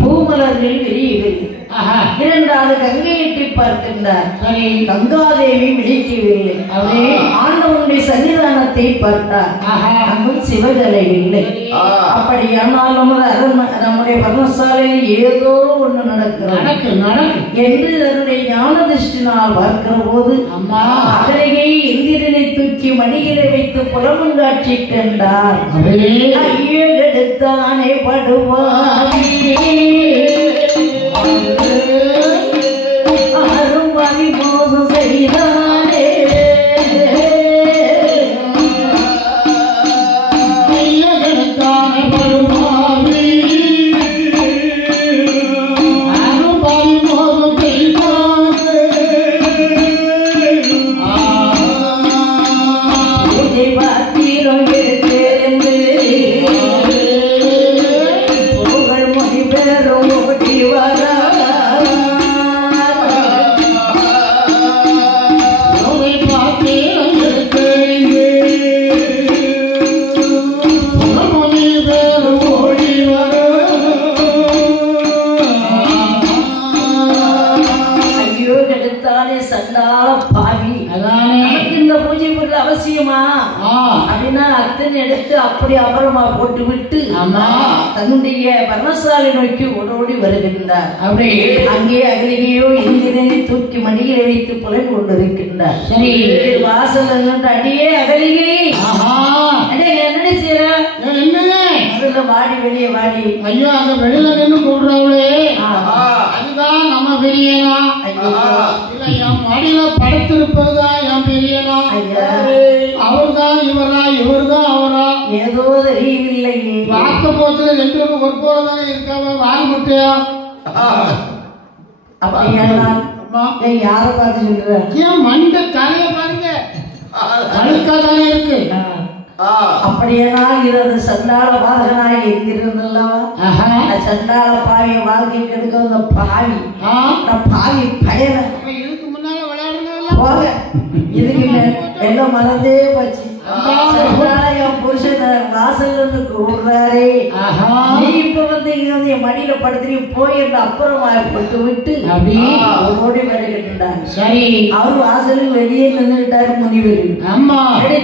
பூமலர்கள் விரியவில்லை. இரண்டாவது கங்கை எட்டி பார்க்கின்றார். கங்காதேவி விழிக்கவில்லை. ஆண்டவனுடைய சன்னிதானத்தை பார்த்தார். அங்கும் சிவகலை இல்லை. அப்படியானால் நம்முடைய பர்ணசாலையில் ஏதோ ஒன்று நடக்கிறது என்று தன்னுடைய ஞான திருஷ்டினால் பார்க்கிற போது அகலையை இந்திரனை தூக்கி மடியிலே வைத்து புலமுங்காட்சி கண்டார். ஐயோ எடுத்தானே படுவாரி அருவாரி மோசம் செய்தானே அப்படி அபரமா போட்டு விட்டு தன்னுடைய பர்ணசாலை நோக்கி ஓடோடி வருகின்றார். அங்கே அகலிகையோ இந்திரனை தூக்கி மடியில் வைத்து புலன் கொண்டிருக்கின்றார். சரி, வாசல் அடியே அகலிகை என்ன செய்யற முதல்ல வாடி வெளியே வாடி. ஐயோ அங்க வெளியில நின்று கூடுறாங்களே அதுதான் நம்ம பெரியனா. என் மடியில படுத்திருப்பதுதான் என் பெரியனா. அவர்தான் இவரா இவர்தான் அவரா ஏதோ தெரியவில்லை. பார்க்க போத்துல ரெண்டு பேரும் ஒரு போலதானே இருக்காம வாங்க முட்டையா. அப்படியா யார பார்த்து சொல்ற? ஏன் மண்ட தலைய பாருங்க அழுக்கா தானே இருக்கு. அப்படியானால் இது சண்டாள பாதகனாக எங்கிருந்தல்லவா சண்டாள பாவிய வாழ்க்கை கெடுக்க அந்த பாவி பாவி பயன இதுக்கு முன்னால விளையாடுறதுல போக இதுக்கு எல்லாம் மறந்தே போச்சு. புருஷன் வாசல் இருந்து கூடுறாரே நீ இப்ப வந்து இங்க வந்து என் மடியில படுத்து போய் என்று அப்புறமா பட்டு விட்டு ஓடி வருகின்றார். சரி, அவர் வாசலுக்கு வெளியே நின்றுட்டாரு முனிவர். ஆமா,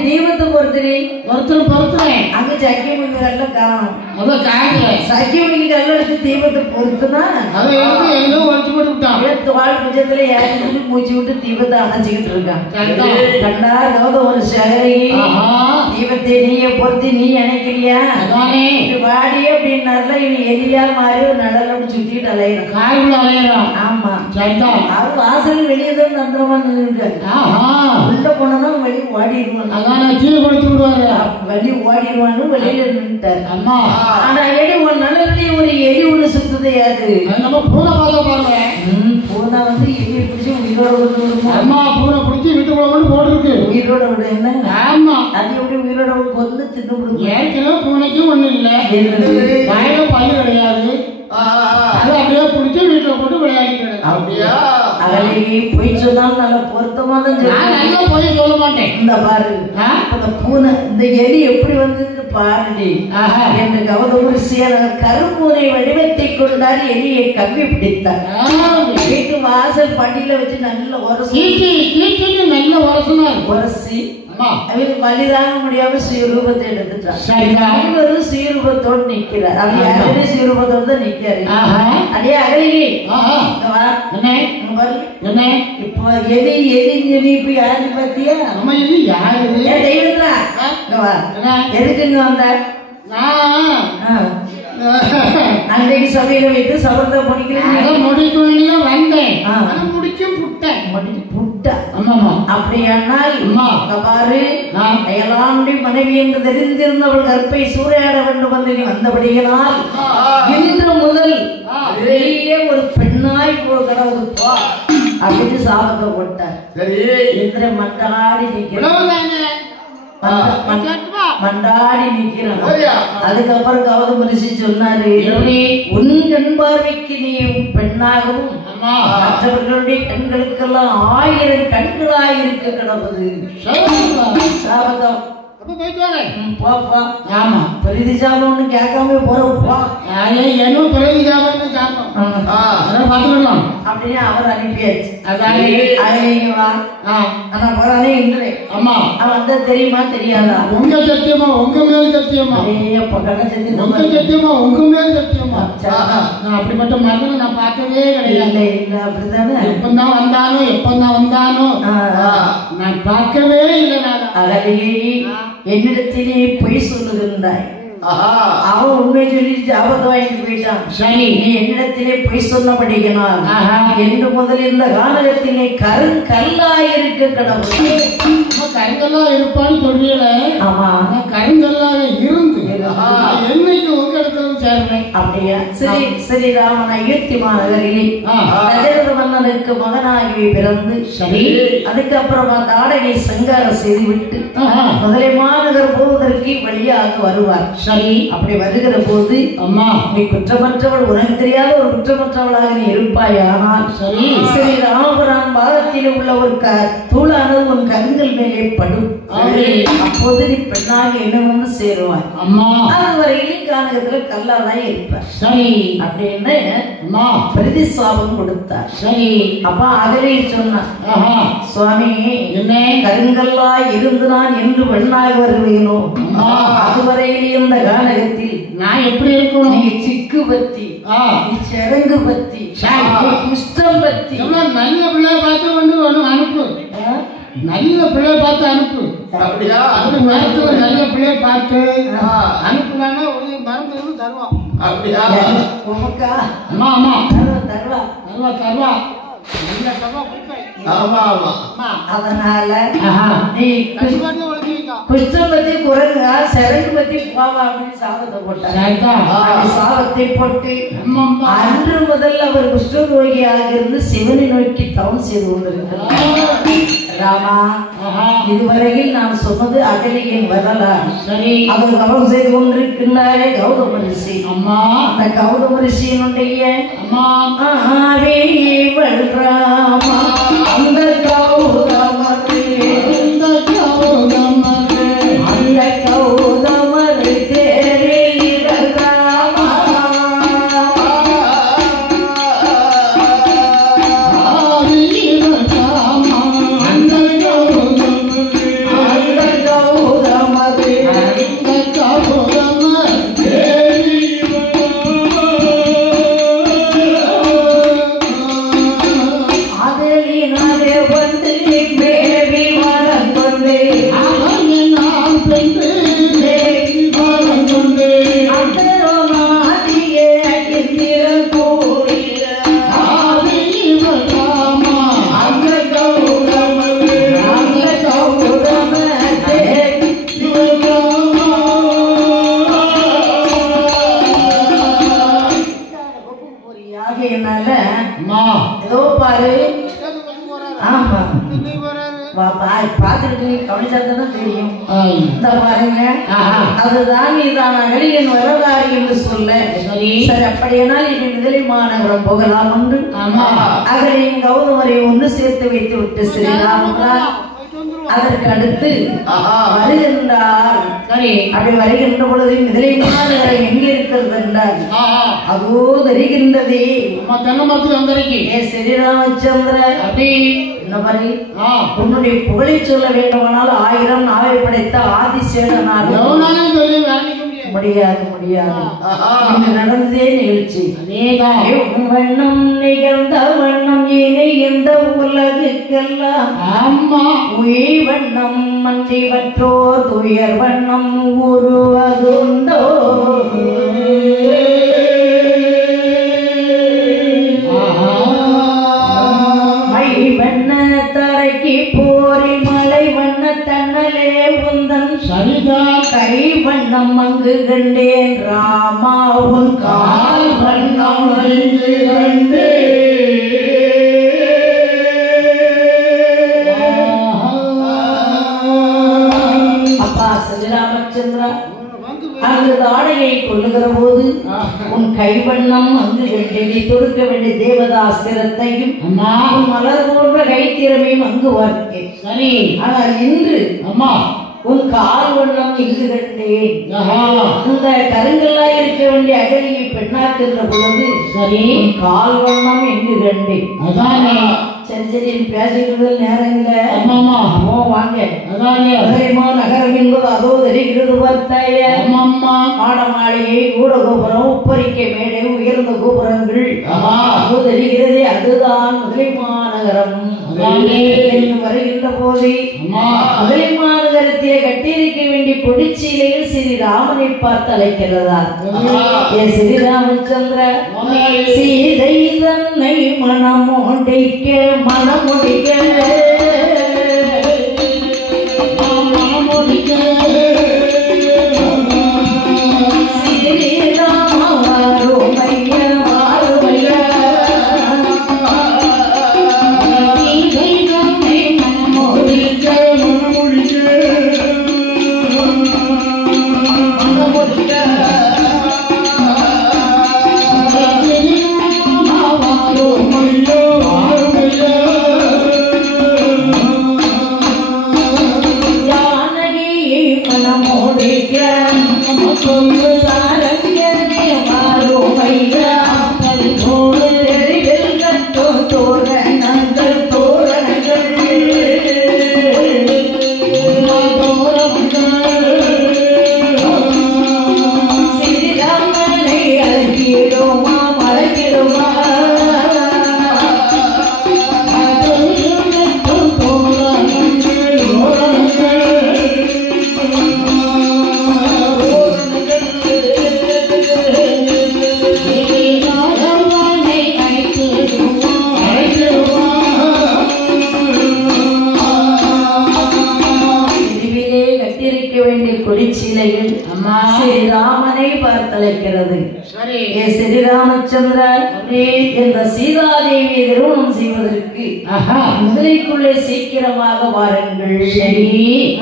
தீபத்தை பொறுத்தனே ஒருத்தர் பொறுத்தனேன் அங்க சக்கிய முனிவர்ல காணும் சக்கிய முனிக்கு கல்ல எடுத்து தீபத்தை பொறுத்துனா வாழ் புஜத்துல ஏறிட்டு மூச்சு விட்டு தீபத்தை அணைச்சிக்கிட்டு இருக்கான். கண்டா ஒரு சகரி தீபத்தை நீய பொறுத்து நீ நினைக்கிறியா வாடி அப்படின்னாருல இவன் எலியா மாதிரி ஒரு நடலோடு சுத்திட்டு அலையிறான். ஆமா, அவர் வாசல் வெளியே தான் தந்திரமா நின்றுருக்காரு. உள்ள போனதான் வெளியே ஓடிடுவான். கீழே கொடுத்து விடுவாரு. வெளியே ஓடிடுவான்னு வெளியில நின்றுட்டாரு. ஆனா எடி ஒரு நல்ல ஒரு எலி ஒண்ணு சுத்துதே. அது நம்ம பூனை பார்க்க பாருங்க. பூனை வந்து எலியை பிடிச்சி உயிரோட விட்டு அம்மா பூனை பிடிச்சி வீட்டுக்குள்ள போட்டுருக்கு. உயிரோட விட என்ன? ஆமா, அது எப்படி உயிரோட கொண்டு தின்னு விடுங்க. ஏற்கனவே பூனைக்கு ஒண்ணு இல்ல, வாயில பல்லு கிடையாது. அது அப்படியே பிடிச்சி வீட்டுல போட்டு விளையாடிட்டு. அப்படியா? அகலிகை பொய் சொன்னாலும் நல்ல பொருத்தமா தான் நல்லா பொய் சொல்ல மாட்டேன். இந்த பாரு அந்த பூனை இந்த எலி எப்படி வந்து பாருடி என்று கௌதமர் கரும்பூனை வடிவத்தை கொண்டார். எலியை கம்பி பிடித்தார். வீட்டு வாசல் படியில வச்சு நல்ல உரசி நல்ல உரசி வலிதாங்க முடியாம சுயரூபத்தை எடுத்துட்டான். இவரும் சுயரூபத்தோடு நிக்கிறார். அவர் யாருமே சுயரூபத்தோடு தான் நிக்காரு. அதே அகலிகை இப்போ எலி எலி இப்ப யாரு பாத்தியா? தெய்வங்களா எதுக்குங்க வந்த? அன்றைக்கு சபையில வைத்து சபத்தை முடிக்கிறேன் வந்தேன் முடிக்கும் புட்டேன் அப்படியானால் பாரு அயலாண்டி மனைவி என்று தெரிந்திருந்தவள் கற்பை சூறையாட வேண்டும் வந்து நீ வந்தபடியினால் இன்று முதல் பெரிய நீயே ஒரு பெண்ணாய் கடவுள் போ அப்படின்னு சாபத்தை போட்டார். இந்திரன் மண்டாடி மண்டாடி நிக்கிறான். அதுக்கப்புறம் கௌதம ரிஷி சொன்னாரு, உன் கண் பார்வைக்கு நீ பெண்ணாகவும் மற்றவர்களுடைய கண்களுக்கெல்லாம் 1000 கண்களாயிருக்க கிடப்பது. சாபத்தம் போப்பா. ஆமா பிரதி சாபம்னு கேட்காம போறப்பா. என்ன பிரதி சாபம்னு கேட்போம் பாத்துக்கலாம் அப்படின்னு அவர் அனுப்பியாச்சு. ஆமா அவன் வந்தா தெரியுமா தெரியாதா? உங்க சத்தியமா உங்க மேல் சத்தியமா உங்க சத்தியமா உங்க மேல் சத்தியமா நான் அப்படிப்பட்ட மகனை நான் பார்த்ததே கிடையாது. இல்ல அப்படித்தானே எப்பதான் வந்தானோ நான் பார்க்கவே இல்லை. என்னிடத்திலே பொய் சொல்லுகின்றாய். அவன் உண்மை சொல்லி ஜாபத்தை வாங்கிட்டு போயிட்டான். சரி நீ என்னிடத்திலே பொய் சொன்னபடியினால் என்று முதல் இந்த காலகத்திலே கருங்கல்லாயிருக்க கடவுள். கருங்கல்லா இருப்பான்னு சொல்றீங்கள? ஆமா கருங்கல்லாக இருந்து என்னைக்கு உங்க இடத்துல சேர்றேன் அப்படியா? சரி சரி ராமன் அயோத்தி மாநகரிலே தசரத மன்னனுக்கு மகனாகவே பிறந்து சரி அதுக்கப்புறமா தாடகை சங்காரம் செய்து விட்டு முதலை மாநகர் போவதற்கு வழியாக வருவார். சரி அப்படி வருகிற போது அம்மா நீ குற்றமற்றவள், உனக்கு தெரியாத ஒரு குற்றமற்றவளாக நீ இருப்பாய். ஆனால் சரி சரி ராமபுரான் பாதத்தில் உள்ள ஒரு தூளானது உன் கண்கள் மேலே படும். அப்போது நீ பெண்ணாக என்ன வந்து சேருவாய். அம்மா அது வரையிலும் கானகத்துல கல்லாதான் இருப்பார். சரி அப்படின்னு பிரதி சாபம் கொடுத்தார். சரி அப்ப அதிலே சொன்னார், சுவாமி என்ன கருங்கல்லா இருந்து நான் என்று பெண்ணாக வருவேனோ அதுவரையிலே இந்த கானகத்தில் நான் எப்படி இருக்கணும்? நீ சிக்கு பத்தி நீ சரங்கு பத்தி குஷ்டம் பத்தி நல்ல பிள்ளை பார்த்து கொண்டு அனுப்பு. நல்ல பிள்ளை பார்த்து அனுப்பு. அப்படியா? மருத்துவ நல்ல பிள்ளை பார்த்து அனுப்புனானா மருந்து தருவான். அப்படியா? ஆமா ஆமா தருவா தருவா தருவா. அதனால நீ குஷ்டம் பத்தி குரங்க சரங்கு பத்தி போவா அப்படின்னு சாபத்தை போட்டார். சாபத்தை போட்டு அன்று முதல் அவர் குஷ்ட நோயாக இருந்து சிவனை நோக்கி தவம் செய்து கொண்டிருக்கிறார். ராமா இதுவரையில் நான் சொன்னது அகலியின் வரலாறு. சரி அவர் தவம் செய்து கொண்டிருக்கிறாரே கௌதம ரிஷி. அம்மா அந்த கௌதம ரிஷியினுடைய ஆவே ராமா அந்த கௌதமரே அந்த கௌதமரே அந்த கௌதமரே தேரே ராமா அதுதான் நீதான் அகலியின் வரலாறு என்று சொல்ல. சரி அப்படியானால் இது முதலை மாநகரம் போகலாம் என்று அகலியின் கௌதமரை ஒன்று சேர்த்து வைத்து விட்டு ஸ்ரீராமன் அதற்கு அடுத்து வருகின்றார். சரி அப்படி வருகின்ற பொழுது முதலை மாநகரம் எங்க இருக்கிறது என்றால் அதோ தெரிகின்றதே ஸ்ரீராமச்சந்திர. அப்படி உன்னுடைய புகழை சொல்ல வேண்டுமானால் 1000 நாவை படைத்த ஆதிசேடனார் முடியாது முடியாது. நடந்ததே நிகழ்ச்சி வண்ணம் நிகழ்ந்த வண்ணம் இணை இந்த உலகுக்கெல்லாம் அம்மா உயிர் வண்ணம் மன்றிவற்றோர் துயர் வண்ணம் உருவதுண்டோ. போரில் மலை வண்ண தன்னலே உந்தன் சரிதா கை வண்ணம் அங்கு கண்டேன் ராமா உன் கால் வண்ணம் அங்கு தாடையை கொள்ளுகிற போது உன் கைவண்ணம் அங்கு கண்டெறி தொடுக்க வேண்டிய தேவதாஸ்திரத்தையும் மலர் போன்ற கைத்திறமையும் அங்கு பார்த்தேன். சரி, ஆனால் இன்று அம்மா உன் கால் வண்ணம் இங்கு கண்டேன். இந்த கருங்கல்லாய் இருக்க வேண்டிய அகலியை பெண்ணாக்குகிற பொழுது சரி கால் வண்ணம் எங்கு கண்டேன். அதானே சரி சரி பேசுகிறது நேரம் இல்ல. வாங்க நகரம் என்பது அதோ தெரிகிறது பார்த்தாய. மாட மாளிகை கூட கோபுரம் உப்பரிக்கை மேடை உயர்ந்த கோபுரங்கள் அதோ தெரிகிறது. அதுதான் முதலை மாநகரம். வருகின்ற போது முதலை மாநகரத்தை கட்டியிருக்க வேண்டிய கொடிச்சீலையில் ஸ்ரீராமனை பார்த்து அழைக்கிறதா. ஸ்ரீராமச்சந்திர சீதை தன்னை மனமோடிக்க மனமுடிக்க ஸ்ரீராமனை பார்த்தழைக்கிறது. ஸ்ரீராமச்சந்திர என்ற சீதாதேவியை திருமணம் செய்வதற்கு முதலைக்குள்ளே சீக்கிரமாக வாருங்கள்.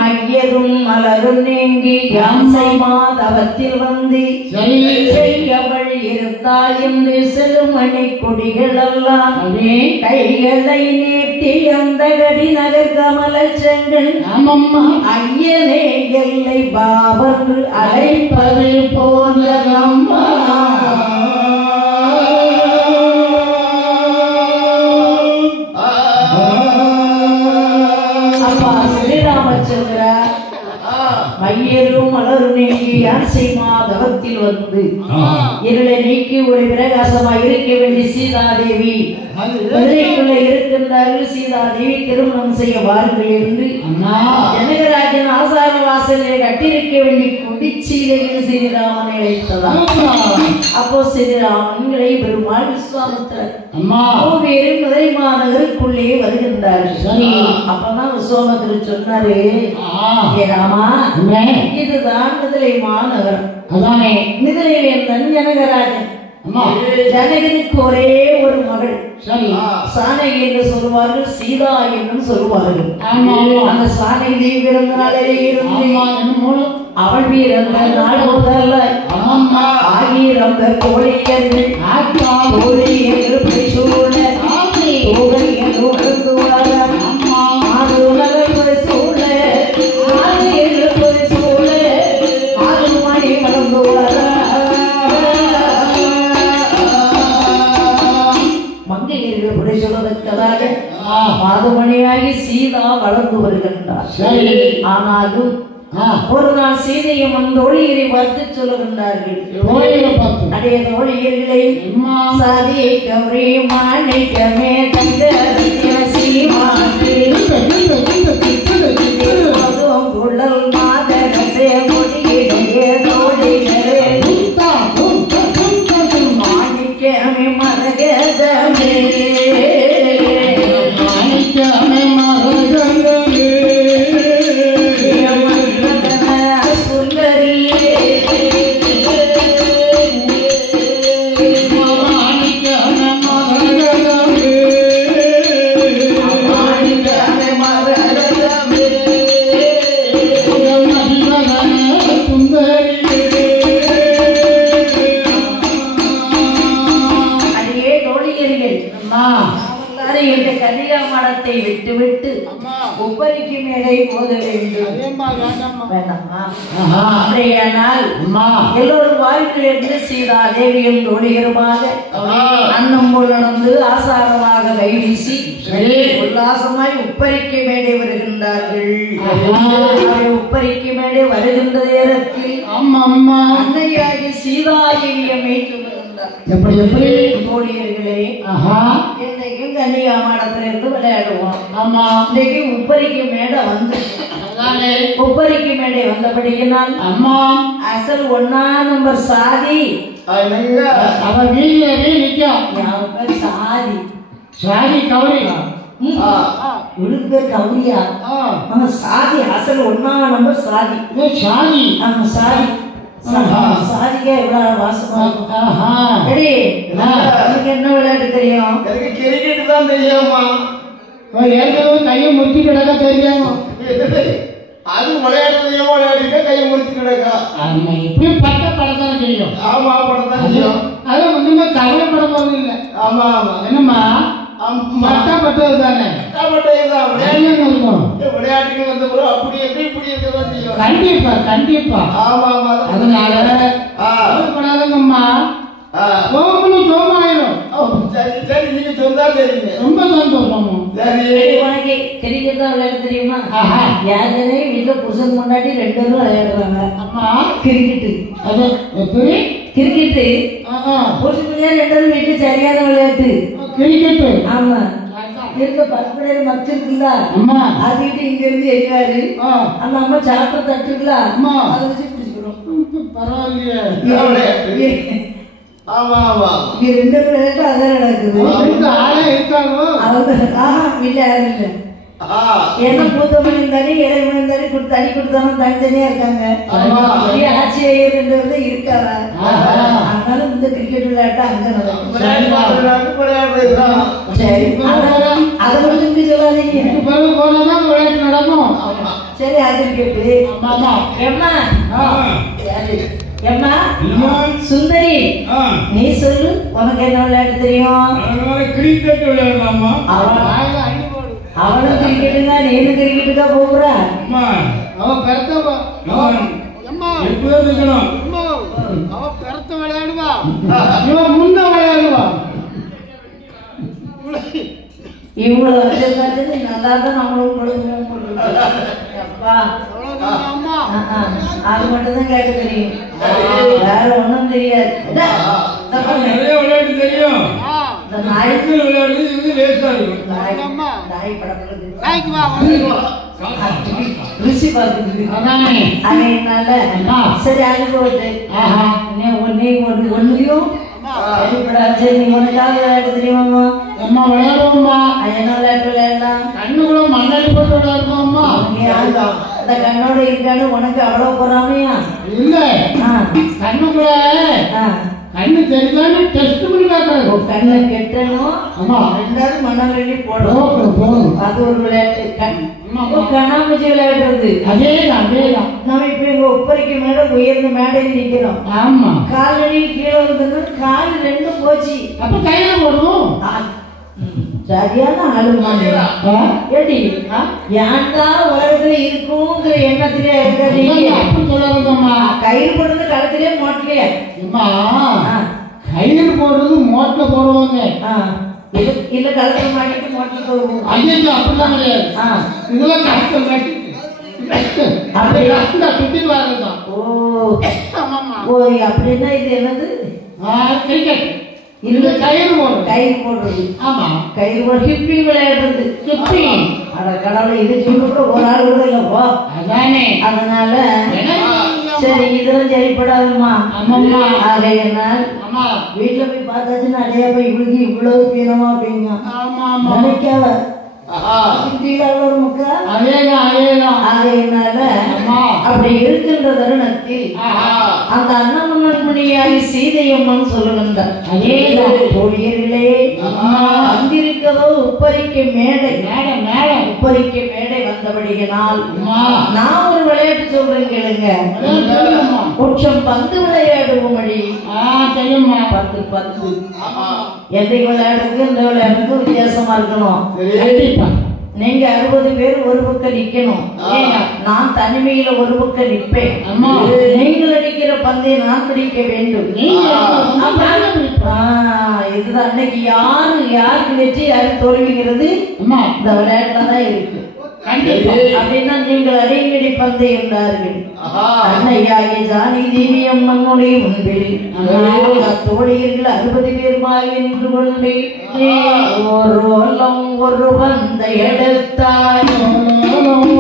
மையரும் மலரும் நீங்கி யாசை மாதவத்தில் வந்து அவள் இருந்தால் என்று செலுமணி கொடிகள் எல்லாம் கைகளை நீட்டி அந்த கடி நகர் கமல செங்கல் ஐயனே எல்லை பாவன்று அழைப்பது போன்ற அம்மா. அப்பா ஸ்ரீராமச்சந்திரா மையரும் மலரும் நீங்கி யாசை மாதவத்தில் வந்து இருளை நீக்கி ஒரு பிரகாசமாய் இருக்க வேண்டிய சீதாதேவி மதுரைக்குள்ள இருக்கின்றார்கள். சீதாதேவி திருமணம் செய்ய வாருங்கள் என்று ஜனகராஜன் ஆசார வாசலை கட்டிருக்க வேண்டிய கொடிச்சீலையில் ஸ்ரீராமனை அழைத்ததாம். அப்போ ஸ்ரீராமன்களை பெருமாள் விஸ்வாமித்திரர் வேறு முதலை மாநகருக்குள்ளே வருகின்றார்கள். அப்பதான் விஸ்வாமித்திரர் சொன்னாரு, ராமா இதுதான் முதலை மாநகரம். முதலைவேந்தன் ஜனகராஜன். ஜனகனுக்கு ஒரே ஒரு மகள் சானகி என்று சொல்லுவார்கள், சீதா என்றும் சொல்லுவார்கள். அந்த சானகி பிறந்த நாளிலே இருந்து அவள் பிறந்த நாள் முதல்ல ஆயிரம் கோழியர்கள் கோழியர்கள் சூழ மாதமணியாகி சீதா வளர்ந்து வருகின்றார். ஆனாலும் ஒரு நாள் சீதையும் அந்த ஒளியரை பார்த்து சொல்லுகின்றார்கள், அதே ஒளியர்களை சாதி கவரி மாணிக்கமே தந்த குழல் மாதரசே கொடியே தோழிகளே மாணிக்கமே மரகதமே சுந்தரியே இந்த கலியா மடத்தை விட்டு விட்டு உப்பரிக்கு மேலே போத வேண்டும். அப்படியானால் எல்லோரும் வாழ்க்கையில் என்ன செய்தார்? தேவியும் தோழிகருமாக அன்னம் போல் நடந்து ஆசாரமாக கைவீசி உல்லாசமாய் உப்பரிக்கு மேலே வருகின்றார்கள். உப்பரிக்கு மேலே வருகின்ற நேரத்தில் அன்னையாகி சீதாதேவியை மீட்டு எப்படி எப்படி தோழியர்களே, இன்னைக்கு கன்னியா மாடத்திலிருந்து விளையாடுவோம். இன்னைக்கு உப்பரிக்கு மேடை வந்து உப்பரிக்கு மேடை வந்தபடியினால் அசல் 1ஆம் நம்பர் சாதி சாதி சாதி கௌரி கௌரியா சாதி அசல் 1ஆம் நம்பர் சாதி சாதி சாதி சாதிக்கா எவ்வளவு வாசமா உனக்கு என்ன விளையாட்டு தெரியும்? கிரிக்கெட் தான் தெரியுமா? ஏற்கனவே கையை முறுக்கி கிடக்க தெரியாம அது விளையாடுறதையும் விளையாடிக்க கையை முறுக்கி கிடக்கா. ஆமா, எப்படி பட்ட படத்தான் தெரியும். ஆமா, படத்தான் தெரியும். அது ஒண்ணுமே கவலைப்பட போறது இல்லை. ஆமா ஆமா, என்னம்மா பட்டது தானே, விளையாட்டுக்கு வந்த பிறகு அப்படி எப்படி இப்படி இருக்கதான் செய்யும். கண்டிப்பா கண்டிப்பா. ஆமா ஆமா, அதனால கவலைப்படாதங்கம்மா, சோமாயிரும். சரி சரி, நீங்க சொன்னா தெரியுங்க, ரொம்ப சந்தோஷம். சரி, உனக்கு கிரிக்கெட் தான் விளையாட தெரியுமா? யாருனே வீட்டுல புருஷன் கொண்டாடி 2 பேரும் விளையாடுறாங்க. அம்மா கிரிக்கெட்டு அது எப்படி கிரிக்கெட்டு புருஷன் 2 பேரும் வீட்டுல சரியான விளையாட்டு கிரிக்கெட்டு. ஆமா, இருக்க பக்கத்துல மச்சு இருக்குல்ல, அதுக்கிட்ட இங்க இருந்து எரிவாரு. அந்த அம்மா சாப்பிட தட்டுக்குல அதை வச்சு பிடிச்சிக்கிறோம். பரவாயில்லையே. ஆமா ஆமா, இங்க 2 விளையாட்டு அதான் நடக்குது. ஆளே இருக்காங்க அவங்க வீட்டுல யாரும் இல்லை. என்ன மூத்தவன் இருந்தாலே இளைவன் இருந்தாலே தனி கொடுத்தாலும் தனித்தனியா இருக்காங்க. ஆட்சியர் இருக்காங்க. அதனால இந்த கிரிக்கெட் விளையாட்டு அங்க நடக்கும். சரி, அதை மட்டும் இப்படி சொல்லாதீங்க, போனதான் விளையாட்டு நடக்கும். சரி, அது கேட்டு எம்மா எம்மா சுந்தரி, நீ சொல்லு, உனக்கு என்ன விளையாட்டு தெரியும்? கிரிக்கெட் விளையாடலாமா? அவனும் கிரிக்கெட்டு தான், நீனும் கிரிக்கெட்டு தான் போகுற. அவன் பெருத்த விளையாடுவா, இவன் முன்ன விளையாடுவா. இவங்களை வச்சிருக்காச்சு நல்லா தான் நம்மளும் அது மட்டும் தான் கேட்க தெரியும், வேற ஒண்ணும் தெரியாது. விளையாட்டு தெரியும், ருசி பார்க்குது. சரி, அது போட்டு ஒன்னையும் சரி, நீ உனக்காக விளையாட்டு தெரியுமாம்மா? அம்மா விளையாடுவோம்மா. என்ன விளையாட்டு விளையாடலாம்? கண்ணுக்குள்ள மண்ணாடி போட்டு விளையாடுவோம்மா. அந்த கண்ணோட இருக்கான்னு உனக்கு அவ்வளவு போறாமையா? இல்ல, கண்ணுக்குள்ள கண்ணு தெரிஞ்சாலும் டெஸ்ட் பண்ணி பார்க்கணும். கண்ணை கெட்டணும், 2வது மண்ணாடி போடணும். அது ஒரு விளையாட்டு. கண்ணாமூச்சி விளையாடுறது அதேதான் அதேதான். நம்ம இப்ப எங்க உப்பரிக்கு மேல உயர்ந்த மேடையில் நிக்கிறோம். ஆமா, காலடி கீழே வந்து கால் 2ம் போச்சு. அப்ப கையில போடுவோம். சரியான ஆளுமா ஏடி, ஏன்டா உலகத்துல இருக்குங்கிற எண்ணத்திலே இருக்காதீங்க. அப்படி சொல்லாதம்மா, கயிறு போடுறது களத்திலே மோட்டலையே. கயிறு போடுறது மோட்டல போடுவாங்க, இல்ல களத்துல மாட்டிட்டு மோட்டல போடுவோம். ஐயோ, அப்படிலாம் கிடையாது. இதெல்லாம் கஷ்டம் சுத்தி வரதுதான். ஓ, அப்படின்னா இது என்னது? கிரிக்கெட். இந்த கயிறு போடுறது. ஆமா, கயிறு போடு, ஹிப்பி விளையாடுறது. ஹிப்பி, அட கடவுளை, இது சொல்லுற ஒரு ஆள் கூட இல்லப்போ. அதானே, அதனால சரி, இதெல்லாம் சரிப்படாதுமா. ஆகையினால் வீட்டுல போய் பார்த்தாச்சுன்னா அடையா போய் இவளுக்கு இவ்வளவு பீனமா அப்படிங்க நினைக்காத. அப்படி இருக்கின்ற தருணத்தில் அந்த அண்ணாமணியாகி சீதையம்மன் சொல்லுகின்றார், தோழியர்களே, அங்கிருக்கதோ உப்பரிக்க மேடை உப்பரிக்க மேடை வந்தபடியினால் நான் ஒரு விளையாட்டு சொல்றேன் கேளுங்க. உச்சம் பந்து விளையாடுவோம். தெரியுமா? 10 10 ஆமா எந்தைக்கு விளையாடுறதுக்கு இந்த விளையாடுறதுக்கு வித்தியாசமா இருக்கணும். கண்டிப்பா. நீங்க 60 பேர் ஒரு பக்கம் நிக்கணும். நான் தனிமையில ஒரு பக்கம் நிற்பேன். நீங்கள் அடிக்கிற பந்தை நான் பிடிக்க வேண்டும். இதுதான் இன்னைக்கு யாருக்கு வெற்றி யாருக்கு தோல்விங்கிறது இந்த விளையாட்டுல தான் இருக்கு. அப்படின்னா நீங்கள் அடிங்கடி பந்தை என்றார்கள். அன்னையாகிய ஜானி தேவி அம்மனுடைய முன்பில் தோழியர்கள் 60 பேருமாய் நின்று கொண்டு ஒரு ஓலம் ஒரு பந்தை எடுத்தாய்.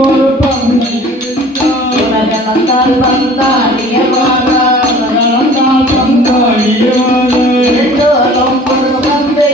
ஒரு பந்தை உலகத்தால் பந்தாடியவாரா ஒரு பந்தை எடுத்தாய். ஒரு பந்தை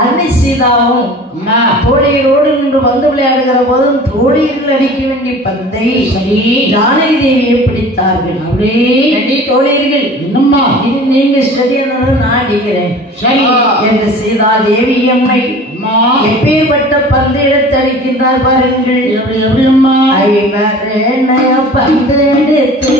அன்னை சீதாவும் தோழிகளோடு நின்று வந்து விளையாடுகிற போதும் தோழிகள் அடிக்க வேண்டிய பந்தை ஜானகி தேவியை பிடித்தார்கள். அப்படியே தோழிகள் என்னம்மா இது நீங்க ஸ்டடியானது நான் அடிக்கிறேன் என்று சீதா தேவி அம்மை எப்பேற்பட்ட பந்து எடுத்து அடிக்கின்றார் பாருங்கள். எப்படியம்மா பந்து எடுத்து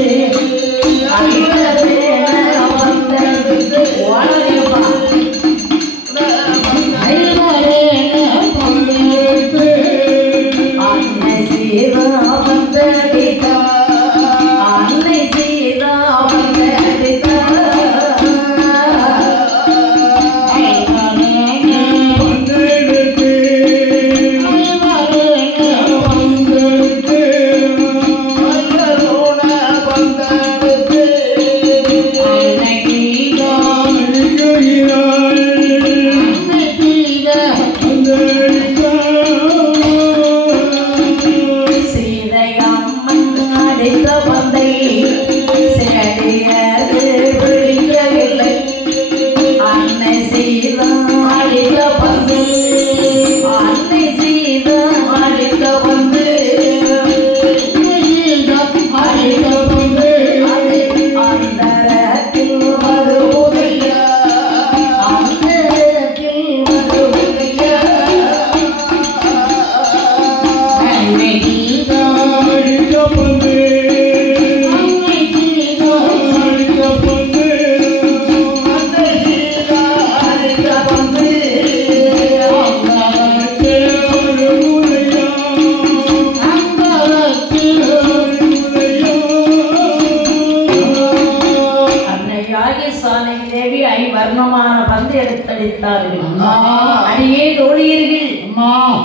அடியே தோழியர்கள்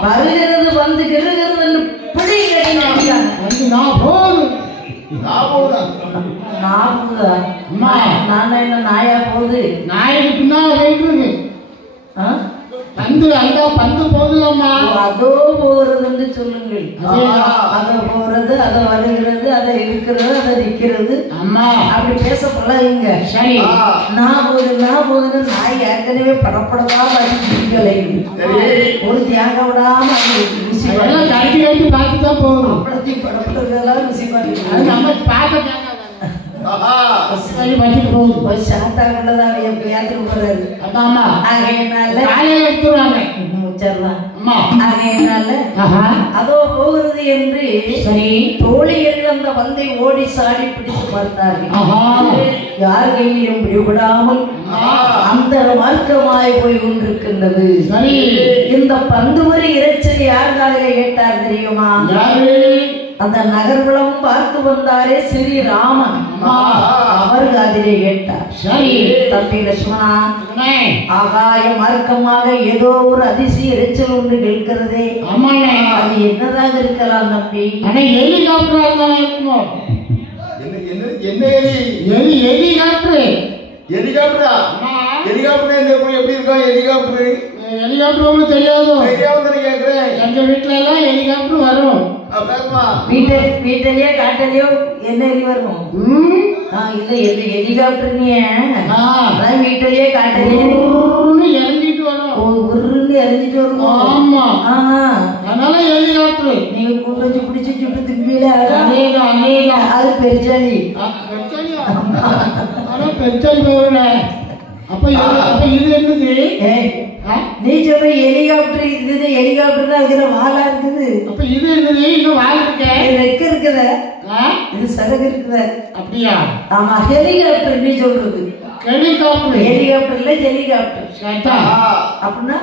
வருகிறது வந்து கிருகிறது பிடி நான் என்ன நாயா போகுது நாயக்கு பின்னாடி பந்து அங்க பந்து போகுதுலம்மா. அதோ போகிறதுன்னு சொல்லுங்கள். அதை போறது, அதை வருகிறது, அதை இருக்கிறது, அதை நிற்கிறது. அம்மா அப்படி பேச பழகுங்க. சரி. நான் போகுது நான் ஏற்கனவே படப்படமா படிக்கலை. ஒரு தியாக விடாம கட்டி கட்டி பார்த்து தான் போகணும். அப்படி படப்படுறதெல்லாம் ருசி பார்த்து நம்ம பார்க்க அதோ போகிறது என்று தோழியர்கள் அந்த பந்தை ஓடி சாடி பிடித்து பார்த்தார்கள். யார் கையிலும் பிடிபடாமல் அந்த மார்க்கமாய் போய் கொண்டிருக்கின்றது. இந்த பந்து ஒரு இறைச்சல் யார் காலையில கேட்டார் தெரியுமா? அந்த நகர்வளம் பார்த்து வந்தாரே ஸ்ரீ ராமன், அவர் காதிலே கேட்டார். தம்பி லட்சுமணா, ஆகாய மார்க்கமாக ஏதோ ஒரு அதிசய இறைச்சல் ஒன்று கேட்கிறதே, அது என்னதாக இருக்கலாம் தம்பி? ஹெலிகாப்டர் தெரியாது. எங்க வீட்டுல எல்லாம் ஹெலிகாப்டர் வரும். வீட்டிலேயே காட்டிலேயோ என்ன எலி வரும்? இல்ல ஹெலிகாப்டர் வீட்டிலேயே காட்டிலேயே இறங்கிட்டு வரும். இறங்கிட்டு வரும். ஆமா, அதனால ஹெலிகாப்டர். நீங்க கூப்பிட்டு பிடிச்சி சுட்டு திரும்பியில அது பெருச்சாளி. பெருச்சாளி போகல. அப்ப இது என்னது? நீ சொல்ற ஹெலிகாப்டர் இருக்குது. ஹெலிகாப்டர் அதுல வாழா இருக்குது. அப்ப இது என்னது? இன்னும் வால் இருக்க, ரெக்க இருக்குத, இது சரகு இருக்குத. அப்படியா? ஆமா, ஹெலிகாப்டர் நீ சொல்றது. ஹெலிகாப்டர் ஹெலிகாப்டர்ல ஹெலிகாப்டர் அப்படின்னா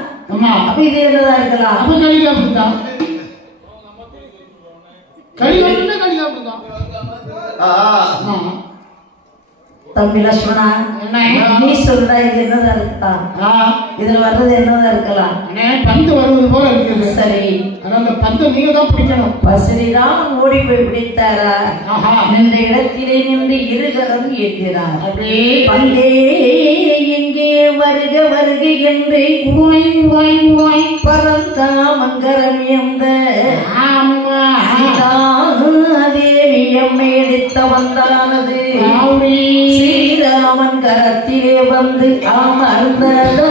அப்ப இது என்னதா இருக்கலாம்? அப்ப ஹெலிகாப்டர் தான். ஹெலிகாப்டர் தான். தம்பி லட்சுமணா, நீ சொல்ற இது என்னதா இருக்கலாம்? இதுல வர்றது என்னதா இருக்கலாம்? பந்து வருவது போல இருக்குது. சரி, அந்த பந்து நீங்க தான் பிடிக்கணும். ஸ்ரீராமன் ஓடி போய் பிடித்தாரா? நின்ற இடத்திலே நின்று இருகரம் ஏற்றினார். பந்தே எங்கே வருக வருக என்று பரந்தாமங்கரம் எந்த தேவி எம்மை எடுத்த வந்தானது. ஸ்ரீராமன் கரத்திலே வந்து அமர்ந்ததா.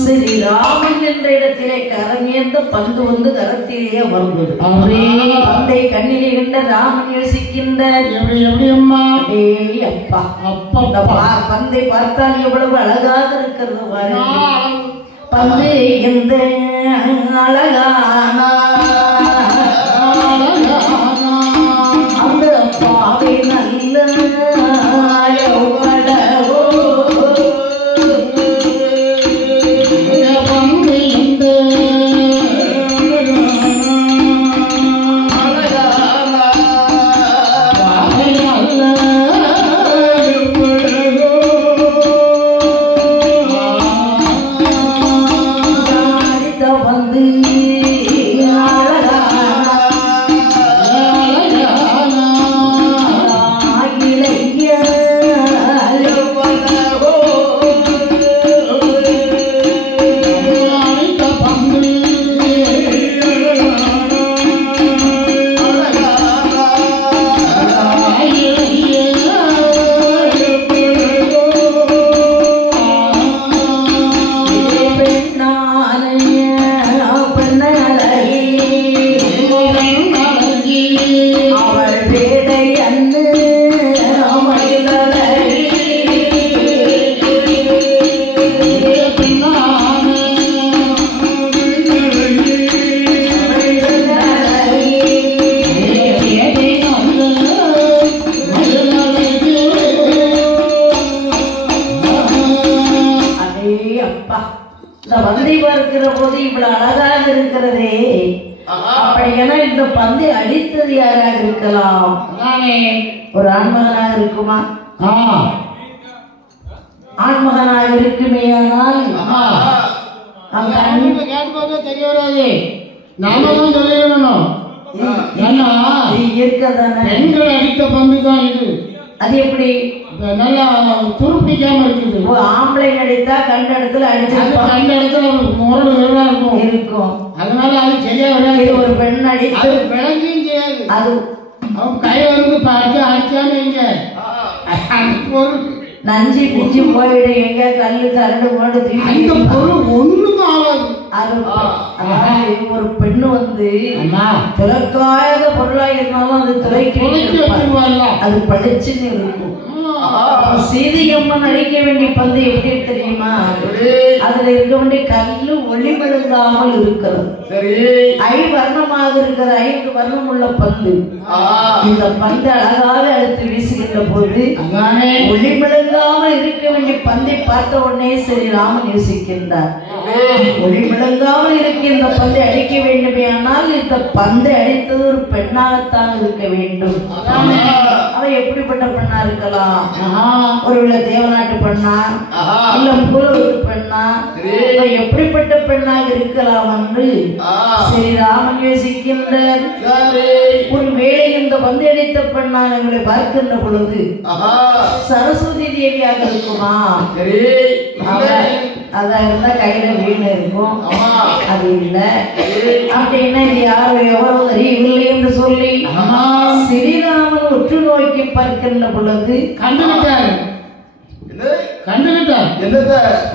ஸ்ரீராமன் என்ற இடத்திலே கரமியந்த பந்து வந்து கரத்திலேயே வருவது. பந்தை கண்ணிலே கண்ட ராமன் யோசிக்கின்ற பந்தை பார்த்தால் எவ்வளவு அழகாக இருக்கிறது பாருங்கள். பந்து எந்த அழகான அந்த பாவை நல்ல ஒரு ஆண்மகனாக இருக்குமா? ஆண்மகனாக இருக்குமே. ஆனால் தெரிய வராது. நாம தான் சொல்லிடணும். ஏன்னா இருக்கதானே பெண்கள் அடித்த பந்து தான் இது. அது எப்படி நல்லா துருப்பிக்காம இருக்குது. ஆம்பளை அடித்தா கண்ட இடத்துல அடிச்சு கண்ட இடத்துல முரடு விரலா இருக்கும். அதனால அது சரியா வராது. ஒரு பெண் அடி அது விளங்கியும் செய்யாது. அது அவன் கையில இருந்து அடிச்சாம இங்க பொருள் நஞ்சு பிஞ்சு போயிடு. எங்க கல்லு கரண்டு போட்டு அந்த பொருள் ஒண்ணுக்கும் ஆகாது. ஒரு பெண்ணு வந்து துளைக்காத பொருளா இருந்தாலும் அது துளைக்க அது படிச்சுன்னு இருக்கும். சீதையம்மன் அடிக்க வேண்டிய பந்து எப்படி தெரியுமா? அதுல இருக்க வேண்டிய கல்லு ஒளி விழுங்காமல் இருக்கிறது. ஐவர்ணமாக இருக்கிற 5 வர்ணம் உள்ள பந்து. இந்த பந்து அழகாக எடுத்து வீசுகின்ற போது ஒளி விழுங்காமல் இருக்க வேண்டிய பந்தை பார்த்த உடனே சரி ராமன் யோசிக்கின்றார். ஒளி விழுங்காமல் இருக்க இந்த பந்தை அடிக்க வேண்டுமே, ஆனால் இந்த பந்தை அடித்தது ஒரு பெண்ணாகத்தான் இருக்க வேண்டும். அவ எப்படிப்பட்ட பெண்ணா இருக்கலாம்? ஒருவேளை தேவநாட்டு பெண்ணா, இல்ல புலவருக்கு பெண்ணா, எப்படிப்பட்ட பெண்ணாக இருக்கலாம் என்று சரி ராமன் யோசிக்கின்றார். ஒரு வேளை இந்த பந்து அடித்த பெண்ணான இவளை பார்க்கின்ற பொழுது சரஸ்வதி தேவியாக இருக்குமா? அதான் இருந்தா கையில வீணு இருக்கும். அது இல்லை அப்படின்னா இது யாரும் எவ்வளவு அறியவில்லை என்று சொல்லி ஸ்ரீராமன் உற்று நோக்கி பார்க்கின்ற பொழுது கண்டுகிட்டார்.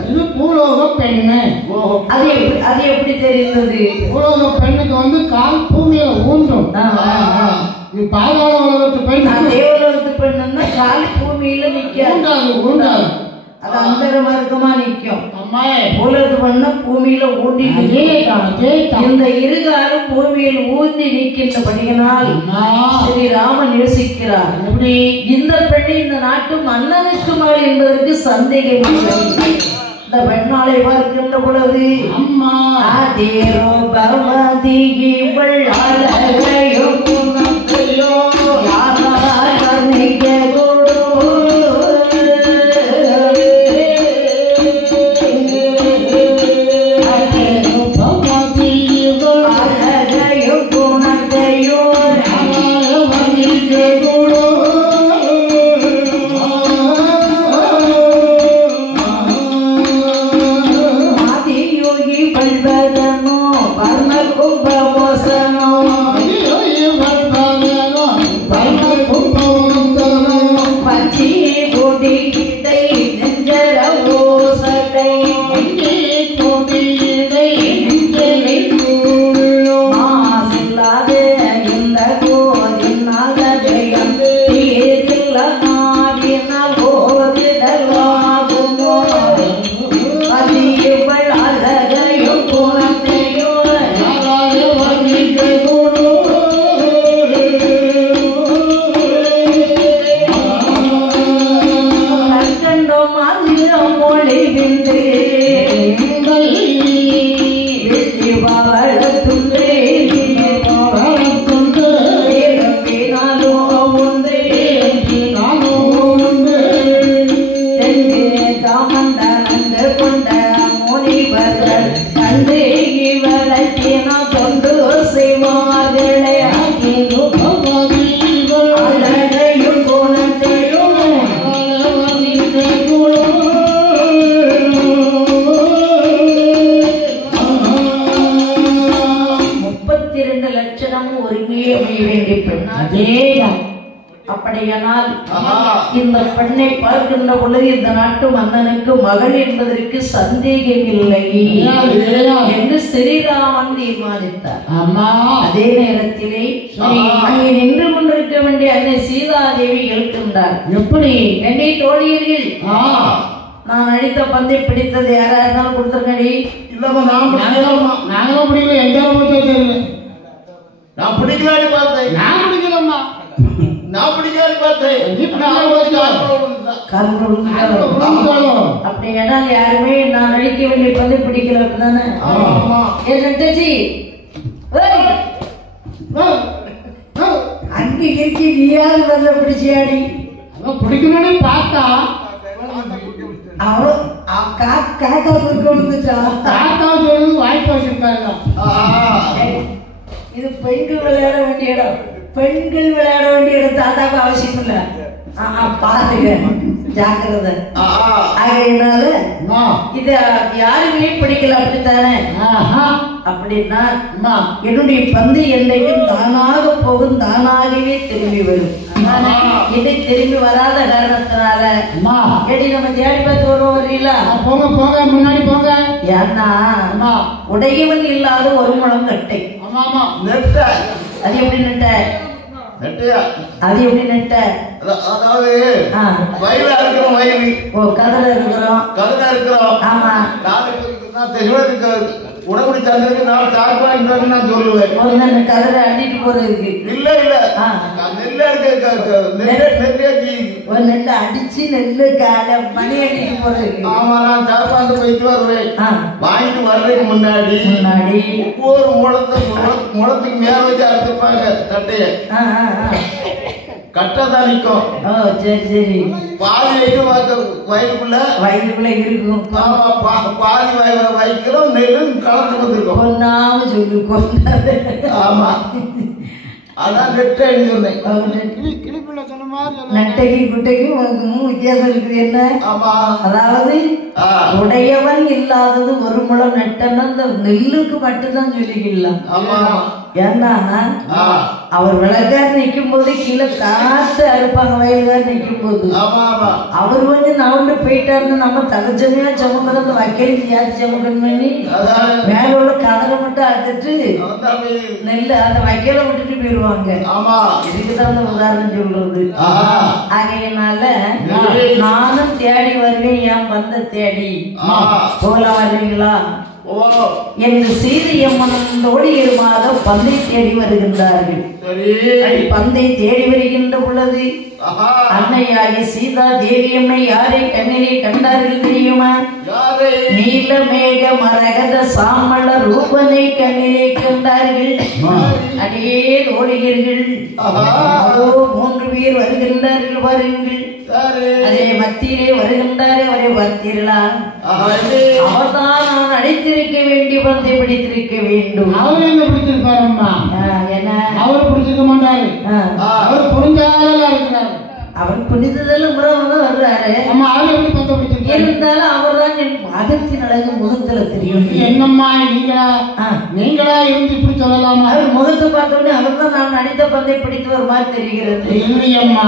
இது பூலோக பெண்ணு. அது எப்படி தெரிந்தது? பூலோக பெண்ணுக்கு வந்து கால் பூமியில ஊன்றும். இது பாதாள உலகத்து பெண். தேவலோகத்து பெண்ணுன்னா கால் பூமியில ஊன்றாது. அது அந்தரமா இருக்குமா நிக்கும். பூலோகத்து பெண்ணா பூமியில ஊண்டி இந்த இருகாலும் பூமியில் ஊந்தி நிற்கின்றபடியினால் ஸ்ரீ ராமன் யோசிக்கிறார். எப்படி இந்த பெண்ணை இந்த நாட்டு மன்னனுக்கு மகள் என்பதற்கு சந்தேகம் இல்லை. இந்த பெண்ணாலை பார்க்கின்ற பொழுது அம்மா தேரோ பகவதி இவள் அழகையோ குணத்தையோ யாரால் வர்ணிக்க அப்படியானால் இந்த பெண்ணை பார்க்கின்ற பொழுது இந்த நாட்டு மன்னனுக்கு மகள் என்பதற்கு சந்தேகம் இல்லை என்று ஸ்ரீராமன் தீர்மானித்தார். அதே நேரத்திலே அங்கே நின்று கொண்டிருக்க வேண்டிய அன்னை சீதாதேவி எழுக்கின்றார். எப்படி என்னை தோழியர்கள் நான் அடித்த பந்தை பிடித்தது யாரா இருந்தாலும் கொடுத்துருக்கடி. நாங்களும் பிடிக்கல. எங்க நான் பிடிக்கலான்னு பார்த்தேன். நான் பிடிக்கலம்மா. நான் பிடிக்கலான்னு பார்த்தேன். அப்படி ஏன்னா யாருமே நான் நடிக்க வேண்டிய பந்து பிடிக்கல தானே. அங்கே இருக்கி நீயாவது வந்து பிடிச்சியாடி பிடிக்கணும்னு பார்த்தா அவன் காக்கா குறுக்க விழுந்துச்சா. தாத்தா சொல்லி வாய்ப்பு வச்சிருக்காங்க. இது பெண்கள் விளையாட வேண்டிய இடம். பெண்கள் விளையாட வேண்டிய இடம் தாத்தாக்கு அவசியம் இல்ல. பாத்துக்க ஜாக்கிரதை. ஆகையினால இத யாருமே பிடிக்கல அப்படித்தானே? அப்படின்னா என்னுடைய பந்து என்றைக்கும் தானாக போகும், தானாகவே திரும்பி வரும். இதை திரும்பி வராத காரணத்தினால எடி நம்ம தேடி பார்த்து வருவோம் வரீங்களா? போங்க போங்க முன்னாடி போங்க. ஏன்னா உடையவன் இல்லாத ஒரு முழம் கட்டை. அது எப்படி நட்ட? அது எப்படி நட்ட? அதாவது வயல இருக்கிறோம், வயலி கதல இருக்கிறோம், கதல இருக்கிறோம். ஆமா, உடம்புடி தந்ததுக்கு நான் சாப்பாடு நான் சொல்லுவேன். கதலை அண்டிட்டு போறதுக்கு இல்ல இல்ல நெல்ல அடிச்சு நெல்லு கால மணி அடிட்டு போறதுக்கு. ஆமா, நான் சாப்பாடு போயிட்டு வருவேன். வாங்கிட்டு வர்றதுக்கு முன்னாடி ஒவ்வொரு முளத்துக்கு மேல வச்சு அறுத்துப்பாங்க தட்டைய. கட்டதான் நிற்கும். சரி சரி. பாதி வயலுக்குள்ள இருக்கும். பாதி வைக்கிறோம், நெல்லும் கலந்து வந்துருக்கோம். கொண்டாம சொல்லு கொண்டாது. ஆமா, அதான் நெட்டை சொன்னேன். நெட்டைக்கும் குட்டைக்கும் வித்தியாசம் இருக்குது. என்ன? அதாவது உடையவன் இல்லாதது ஒரு முளம் நெட்டன்னா இந்த நெல்லுக்கு மட்டும்தான் சொல்லிக்கலாம். ஏன்னா அவர் விளக்கார் நிற்கும் போது கீழே காத்து அறுப்பாங்க. வயல்கார் நிற்கும் போது அவர் வந்து நவுண்டு போயிட்டாருன்னு நம்ம தலைச்சமையா சமக்கிற அந்த வைக்கலும் ஜாதி சமக்கணும் பண்ணி மேல உள்ள கதரை மட்டும் அறுத்துட்டு நெல் அந்த வைக்கலை விட்டுட்டு போயிடுவாங்க. இதுக்குதான் அந்த உதாரணம் சொல்றது. ஆகையினால நானும் தேடி வருவேன், என் பந்த தேடி போகலாம் வருவீங்களா என்று சீதையம்மனும் தோழியருமாக பந்தை தேடி வருகின்றார்கள். பந்தை தேடி வருகின்ற பொழுது அன்னையாகி சீதா தேவியம்மை யாரை கண்ணிலே கண்டார்கள் தெரியுமா? நீலமேக மரகத சாமள ரூபனை கண்ணிலே கண்டார்கள். அடியே ஓடுகிறீர்கள். 3 பேர் வருகின்றார்கள், பாருங்கள். அதே மத்தியிலே வருகின்றாரே, அவரை பார்த்தீர்களா? அவர்தான் நான் அழைத்திருக்க வேண்டிய பந்தை பிடித்திருக்க வேண்டும். அவர் என்ன பிடிச்சிருப்பாரம்மா? என்ன அவர் பிடிச்சிருக்க மாட்டாரு. அவர் புரிஞ்சாதான் இருக்கிறாரு. அவர் புனிததெல்லாம் முறவங்க வர்றாரு. இருந்தாலும் அவர் தான் என் மதத்தின் அழகு முகத்துல தெரியும். என்னம்மா நீங்களா இருந்து இப்படி சொல்லலாமா? அவர் முகத்தை பார்த்தோன்னே அவர் தான் நான் நடித்த பந்தை பிடித்து ஒரு மாதிரி தெரிகிறது. இல்லையம்மா,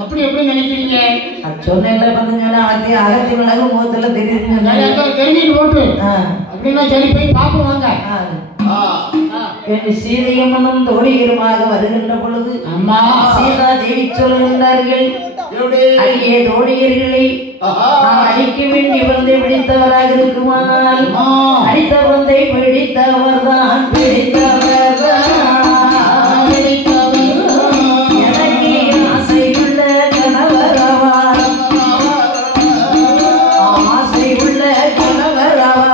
அப்படி எப்படி நினைக்கிறீங்க? சொன்ன பந்தங்கன்னா அகத்தின் அழகு முகத்துல தெரியுது. தெரிஞ்சுட்டு போட்டு அப்படின்னா சரி போய் பார்ப்போம். சீதையம்மனும் தோழியருமாக வருகின்ற பொழுது சீதா தேவி சொல்கின்றார்கள், அடியே தோழியர்களை நான் அடிக்க வேண்டிய பந்தை பிடித்தவராக இருக்குமானால் அடித்த பந்தை பிடித்தவர் தான் எனக்கு ஆசையுள்ள கணவரவா, ஆசையுள்ள கணவரவா.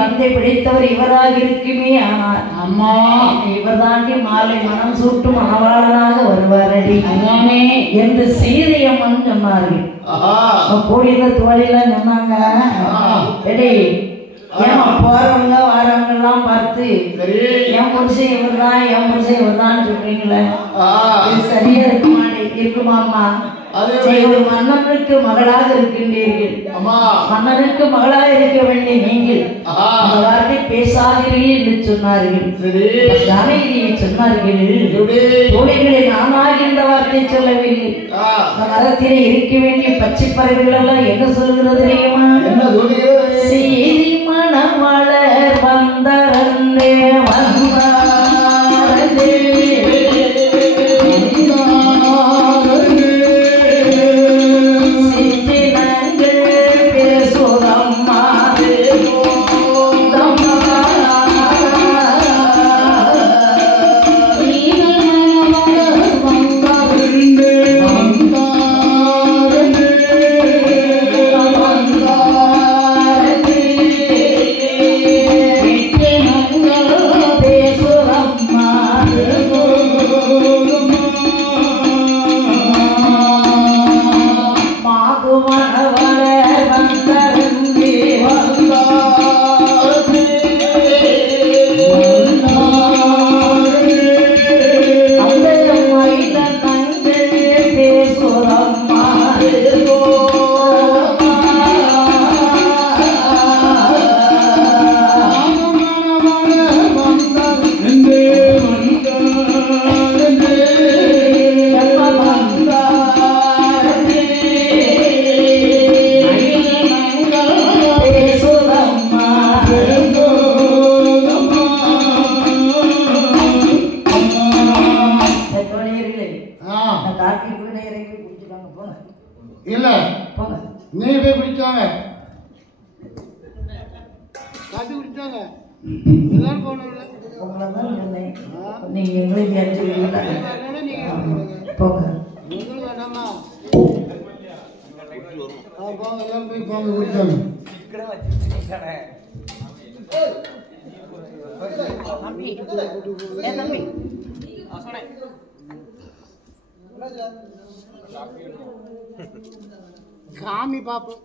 பந்தை பிடித்தவர் இவராக இருக்குமே. ஆனால் அம்மா இவர் தாண்டி மாலை மனம் சூட்டும் மணவாளனாக வருவாரடி என்று சீதையம்மன் சொன்னார்கள். கூடியிருந்த தோழிலாம் சொன்னாங்க, எடி ஏமா போறவங்க வரவங்க எல்லாம் பார்த்து என் புருஷன் இவர்தான் சொல்றீங்களே, இது சரியா இருக்குமாமா? ஒரு மன்னனுக்கு மகளாக இருக்கின்றீர்கள், மன்னனுக்கு மகளாக இருக்க வேண்டிய நீங்கள் அந்த வார்த்தை பேசாதீர்கள் என்று சொன்னார்கள். சொன்னார்கள் தோழிகளை நானாக இந்த வார்த்தை சொல்லவில்லை. மரத்திலே இருக்க வேண்டிய பச்சை பறவைகள் எல்லாம் என்ன சொல்கிறது தெரியுமா? செய்தி மனம் வளர் வந்தரந்தே வந்தாரந்தே இல்ல நீ போய் குடிச்சாங்க காட்டி குடிச்சாங்க எல்லாரும் போனோம். நீங்க எங்களுக்கு போங்க வேண்டாமா? போங்க எல்லாரும் போய் போங்க குடிச்சாங்க. காமி பாப்போம்.